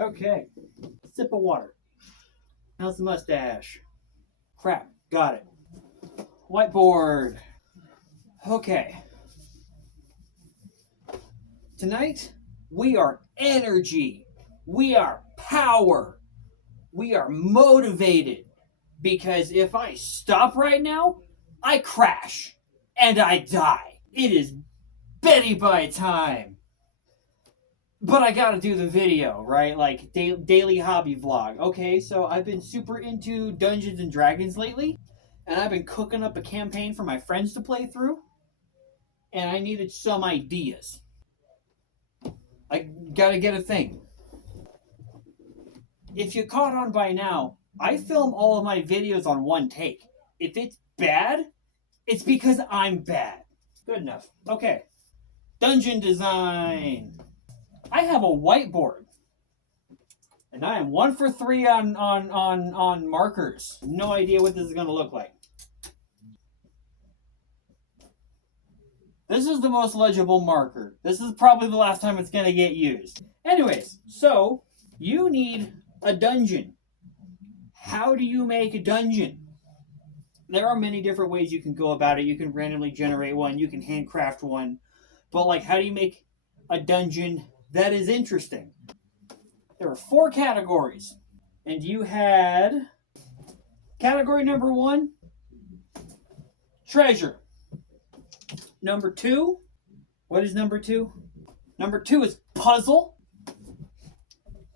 Okay. Sip of water. How's the mustache? Crap. Got it. Whiteboard. Okay. Tonight, we are energy. We are power. We are motivated. Because if I stop right now, I crash. And I die. It is Betty Bye time. But I gotta do the video, right? Like, daily hobby vlog. Okay, so I've been super into Dungeons and Dragons lately. And I've been cooking up a campaign for my friends to play through. And I needed some ideas. I gotta get a thing. If you caught on by now, I film all of my videos on one take. If it's bad, it's because I'm bad. Good enough. Okay. Dungeon design. I have a whiteboard. And I am 1 for 3 on markers. No idea what this is going to look like. This is the most legible marker. This is probably the last time it's going to get used. Anyways, so you need a dungeon. How do you make a dungeon? There are many different ways you can go about it. You can randomly generate one. You can handcraft one. But, like, how do you make a dungeon that is interesting? There are 4 categories. And you had category number 1, treasure. Number 2, what is number 2? Number 2 is puzzle.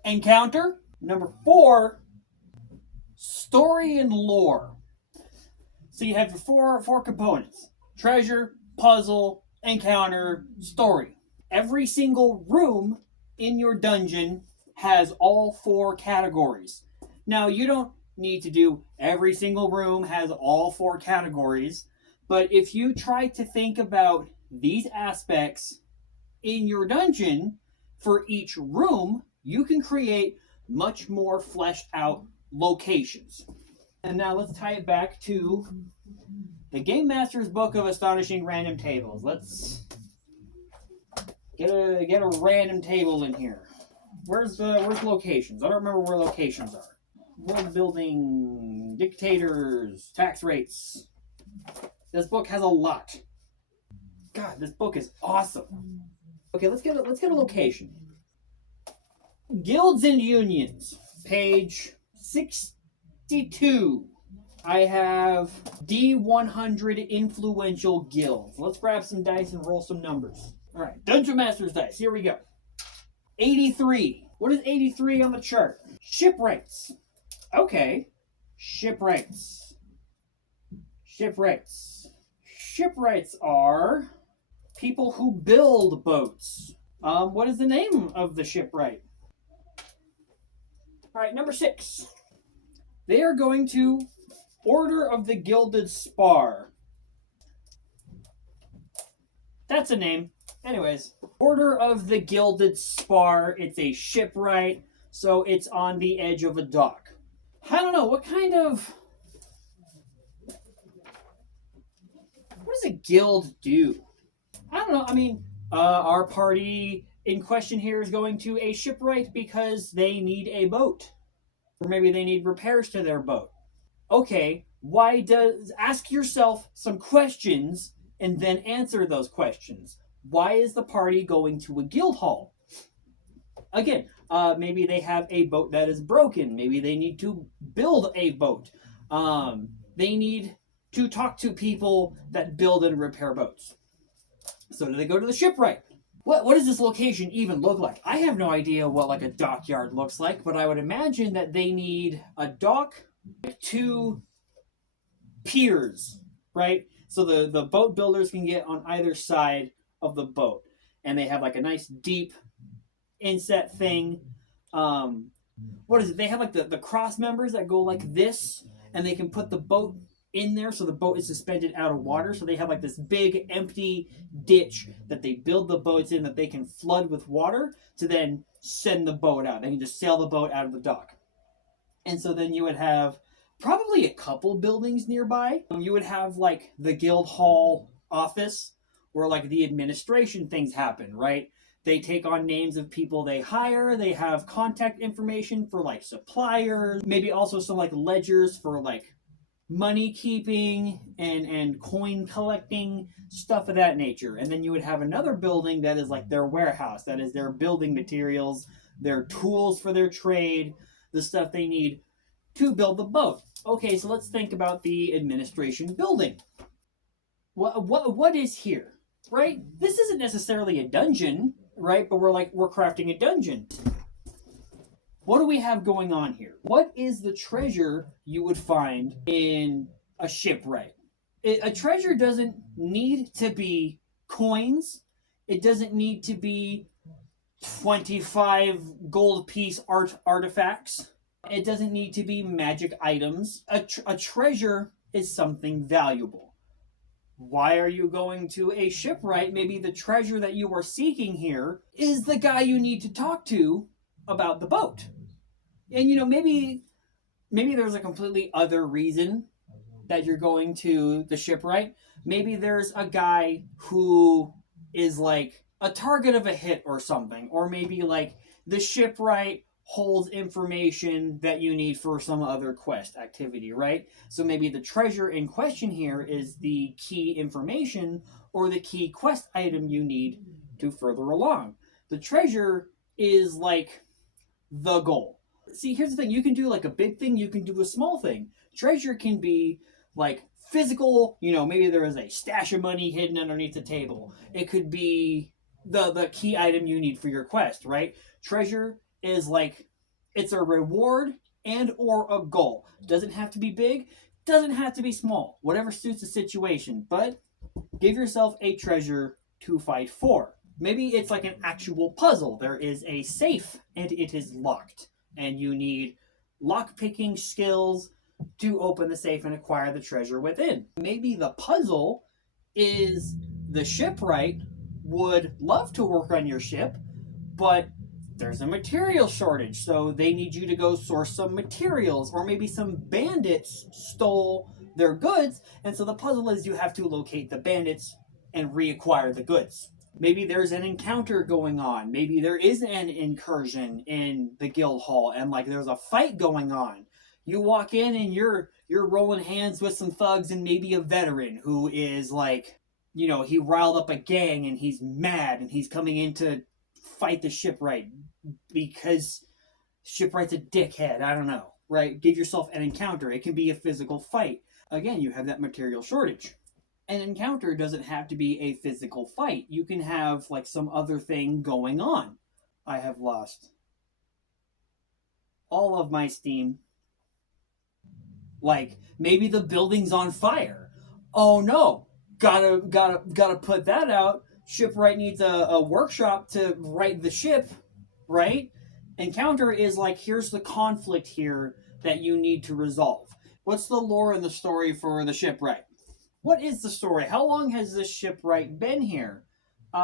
Encounter. Number 4, story and lore. So you have your four components. Treasure, puzzle, encounter, story. Every single room in your dungeon has all 4 categories. Now, you don't need to do every single room has all 4 categories, but if you try to think about these aspects in your dungeon for each room, you can create much more fleshed out locations. And now let's tie it back to the Game Master's Book of Astonishing Random Tables. Let's get a random table in here. Where's locations? I don't remember where locations are. World building, dictators, tax rates. This book has a lot. God, this book is awesome. Okay, let's get a location. Guilds and unions, page 62. I have D100 influential guilds. Let's grab some dice and roll some numbers. All right, Dungeon Master's dice. Here we go. 83. What is 83 on the chart? Shipwrights. Okay. Shipwrights. Shipwrights. Shipwrights are people who build boats. What is the name of the shipwright? All right, number 6. They are going to Order of the Gilded Spar. That's a name. Anyways, Order of the Gilded Spar. It's a shipwright, so it's on the edge of a dock. I don't know, what does a guild do? I don't know. I mean, our party in question here is going to a shipwright because they need a boat. Or maybe they need repairs to their boat. Okay, ask yourself some questions and then answer those questions. Why is the party going to a guild hall? Again, maybe they have a boat that is broken. Maybe they need to build a boat. They need to talk to people that build and repair boats. So do they go to the shipwright? What does this location even look like? I have no idea what like a dockyard looks like, but I would imagine that they need a dock, 2 piers, right? So the boat builders can get on either side of the boat. And they have like a nice deep inset thing. What is it? They have like the cross members that go like this, and they can put the boat in there so the boat is suspended out of water. So they have like this big empty ditch that they build the boats in that they can flood with water to then send the boat out. They can just sail the boat out of the dock. And so then you would have probably a couple buildings nearby. You would have like the guild hall office where like the administration things happen, right? They take on names of people they hire. They have contact information for like suppliers, maybe also some like ledgers for like money keeping and coin collecting, stuff of that nature. And then you would have another building that is like their warehouse, that is their building materials, their tools for their trade, the stuff they need to build the boat. Okay, so let's think about the administration building. What is here, right? This isn't necessarily a dungeon, right? But we're crafting a dungeon. What do we have going on here? What is the treasure you would find in a shipwright? A treasure doesn't need to be coins. It doesn't need to be 25 gold piece artifacts. It doesn't need to be magic items. A treasure is something valuable. Why are you going to a shipwright? Maybe the treasure that you are seeking here is the guy you need to talk to about the boat. And maybe there's a completely other reason that you're going to the shipwright. Maybe there's a guy who is like a target of a hit or something. Or maybe like the shipwright holds information that you need for some other quest activity, right? So maybe the treasure in question here is the key information or the key quest item you need to further along. The treasure is like the goal. See, here's the thing. You can do like a big thing. You can do a small thing. Treasure can be like physical. Maybe there is a stash of money hidden underneath the table. It could be the key item you need for your quest, right? Treasure is like, it's a reward and or a goal. Doesn't have to be big. Doesn't have to be small. Whatever suits the situation. But give yourself a treasure to fight for. Maybe it's like an actual puzzle. There is a safe and it is locked. And you need lock-picking skills to open the safe and acquire the treasure within. Maybe the puzzle is the shipwright would love to work on your ship, but there's a material shortage, so they need you to go source some materials, or maybe some bandits stole their goods, and so the puzzle is you have to locate the bandits and reacquire the goods. Maybe there's an encounter going on. Maybe there is an incursion in the guild hall and like there's a fight going on. You walk in and you're rolling hands with some thugs and maybe a veteran who is like, he riled up a gang and he's mad and he's coming in to fight the shipwright because shipwright's a dickhead. I don't know, right? Give yourself an encounter. It can be a physical fight. Again, you have that material shortage. An encounter doesn't have to be a physical fight. You can have like some other thing going on. I have lost all of my steam. Like maybe the building's on fire. Oh no, gotta put that out. Shipwright needs a workshop to right the ship, right? Encounter is like, here's the conflict here that you need to resolve. What's the lore in the story for the shipwright? What is the story? How long has this shipwright been here?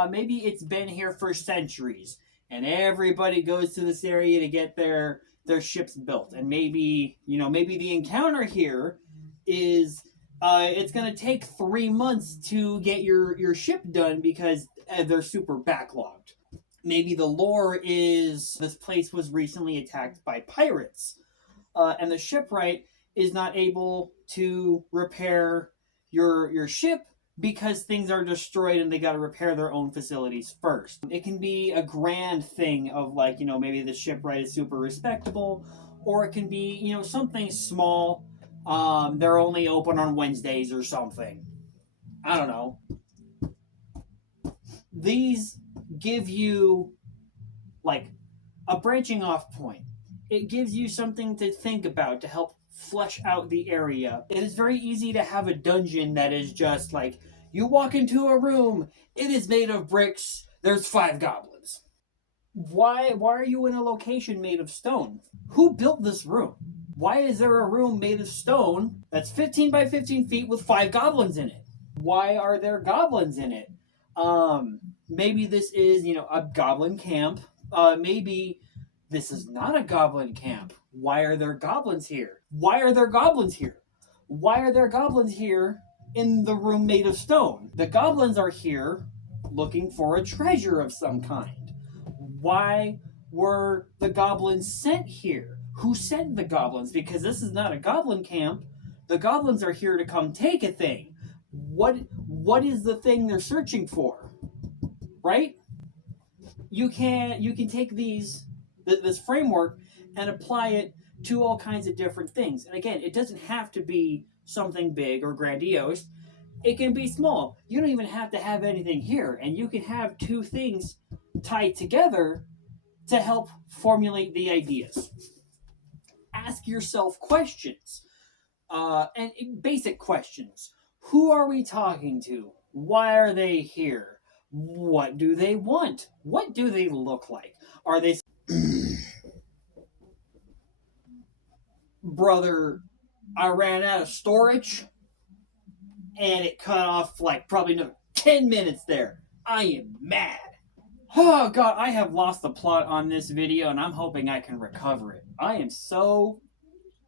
Maybe it's been here for centuries, and everybody goes to this area to get their ships built. And maybe the encounter here is it's going to take 3 months to get your ship done because they're super backlogged. Maybe the lore is this place was recently attacked by pirates, and the shipwright is not able to repair your ship because things are destroyed and they got to repair their own facilities first. It can be a grand thing of like, maybe the shipwright is super respectable, or it can be, something small. They're only open on Wednesdays or something. I don't know. These give you like a branching off point. It gives you something to think about to help flesh out the area. It is very easy to have a dungeon that is just like, you walk into a room, it is made of bricks, there's 5 goblins. Why are you in a location made of stone? Who built this room? Why is there a room made of stone that's 15 by 15 feet with 5 goblins in it? Why are there goblins in it? Maybe this is, a goblin camp. Maybe this is not a goblin camp. Why are there goblins here? Why are there goblins here? Why are there goblins here in the room made of stone? The goblins are here looking for a treasure of some kind. Why were the goblins sent here? Who sent the goblins? Because this is not a goblin camp. The goblins are here to come take a thing. What is the thing they're searching for? Right? You can take this framework and apply it to all kinds of different things. And again, it doesn't have to be something big or grandiose. It can be small. You don't even have to have anything here, and you can have two things tied together to help formulate the ideas. Ask yourself questions, and basic questions. Who are we talking to? Why are they here? What do they want? What do they look like? Are they brother, I ran out of storage and it cut off like probably another 10 minutes there. I am mad. Oh god, I have lost the plot on this video and I'm hoping I can recover it. I am so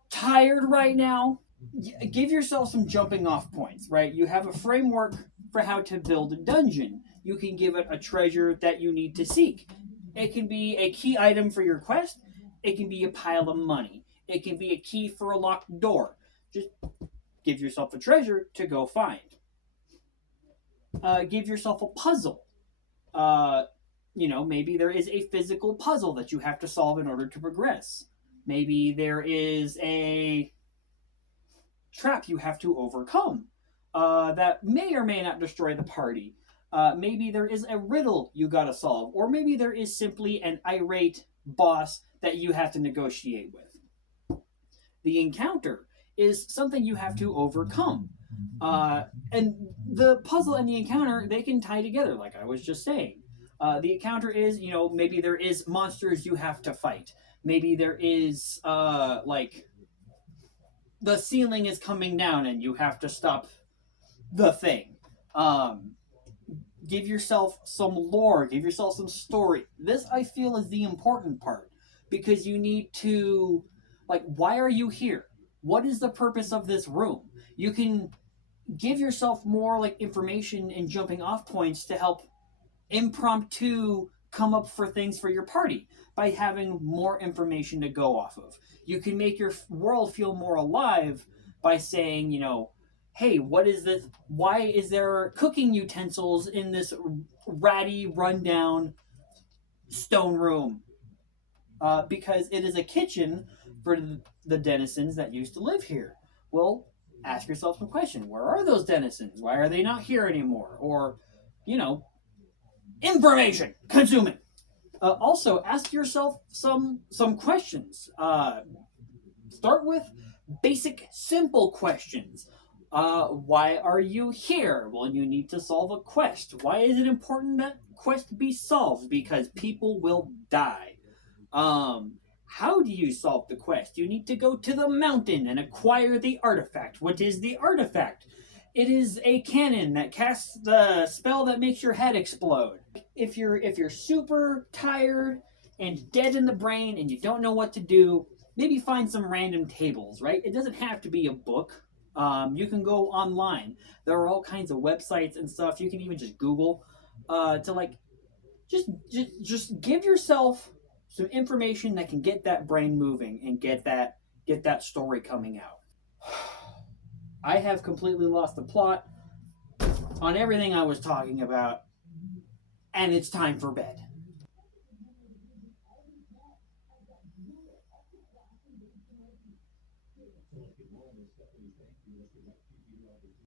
tired right now. Give yourself some jumping off points, right? You have a framework for how to build a dungeon. You can give it a treasure that you need to seek. It can be a key item for your quest. It can be a pile of money. It can be a key for a locked door. Just give yourself a treasure to go find. Give yourself a puzzle. Maybe there is a physical puzzle that you have to solve in order to progress. Maybe there is a trap you have to overcome that may or may not destroy the party. Maybe there is a riddle you gotta solve, or maybe there is simply an irate boss that you have to negotiate with. The encounter is something you have to overcome. And the puzzle and the encounter, they can tie together, like I was just saying. The encounter is, maybe there is monsters you have to fight. Maybe there is, the ceiling is coming down and you have to stop the thing. Give yourself some lore, give yourself some story. This, I feel, is the important part, because you need to, why are you here? What is the purpose of this room? You can give yourself more information and jumping off points to help impromptu come up for things for your party by having more information to go off of. You can make your world feel more alive by saying, hey, what is this? Why is there cooking utensils in this ratty, rundown stone room? Because it is a kitchen for the denizens that used to live here. Well, ask yourself some question. Where are those denizens? Why are they not here anymore? Or, information. Consume it. Also, ask yourself some questions. Start with basic, simple questions. Why are you here? Well, you need to solve a quest. Why is it important that quest be solved? Because people will die. How do you solve the quest? You need to go to the mountain and acquire the artifact. What is the artifact? It is a cannon that casts the spell that makes your head explode. If you're super tired and dead in the brain and you don't know what to do, maybe find some random tables, right? It doesn't have to be a book. You can go online. There are all kinds of websites and stuff. You can even just Google to just give yourself some information that can get that brain moving and get that story coming out. I have completely lost the plot on everything I was talking about, and it's time for bed.